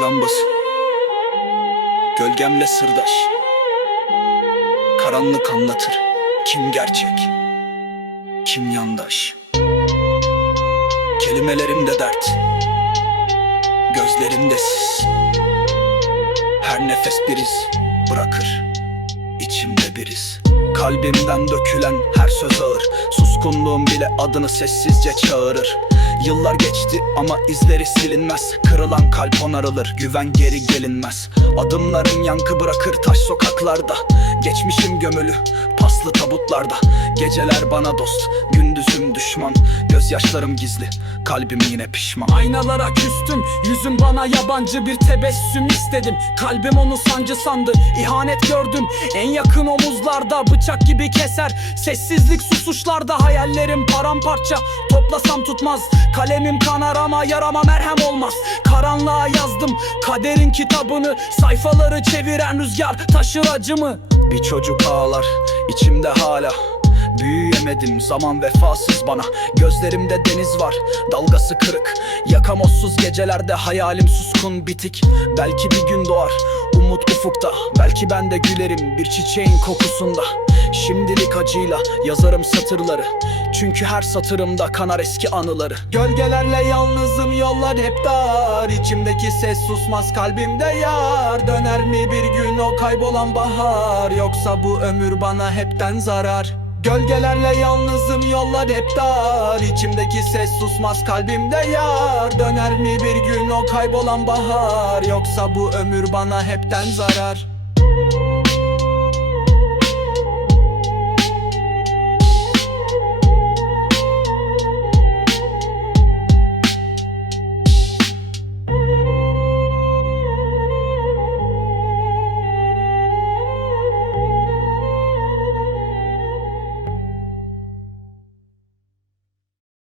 lambası. Gölgemle sırdaş. Karanlık anlatır Kim gerçek Kim yandaş. Kelimelerimde dert Gözlerimde sis. Her nefes biriz Bırakır İçimde biriz Kalbimden dökülen her söz ağır. Suskunluğum bile adını sessizce çağırır Yıllar geçti ama izleri silinmez. Kırılan kalp onarılır güven geri gelinmez. Adımların yankı bırakır taş sokaklarda. Geçmişim gömülü paslı tabutlarda. Geceler bana dost gündüzüm düşman. Gözyaşlarım gizli kalbim yine pişman. Aynalara küstüm Yüzüm bana yabancı bir tebessüm istedim. Kalbim onu sancı sandı ihanet gördüm. En yakın omuzlarda bıçak gibi keser. Sessizlik susuşlarda hayallerim paramparça Toplasam tutmaz. Kalemim kanar ama yarama merhem olmaz. Karanlığa yazdım kaderin kitabını. Sayfaları çeviren rüzgar taşır acımı. Bir çocuk ağlar içimde hala. Büyüyemedim zaman vefasız bana. Gözlerimde deniz var dalgası kırık. Yakamozsuz gecelerde hayalim suskun bitik. Belki bir gün doğar umut ufukta. Belki ben de gülerim bir çiçeğin kokusunda Şimdilik acıyla yazarım satırları. Çünkü her satırımda kanar eski anıları. Gölgelerle yalnızım yollar hep dar. İçimdeki ses susmaz kalbimde yar. Döner mi bir gün o kaybolan bahar? Yoksa bu ömür bana hepten zarar. Gölgelerle yalnızım yollar hep dar. İçimdeki ses susmaz kalbimde yar. Döner mi bir gün o kaybolan bahar? Yoksa bu ömür bana hepten zarar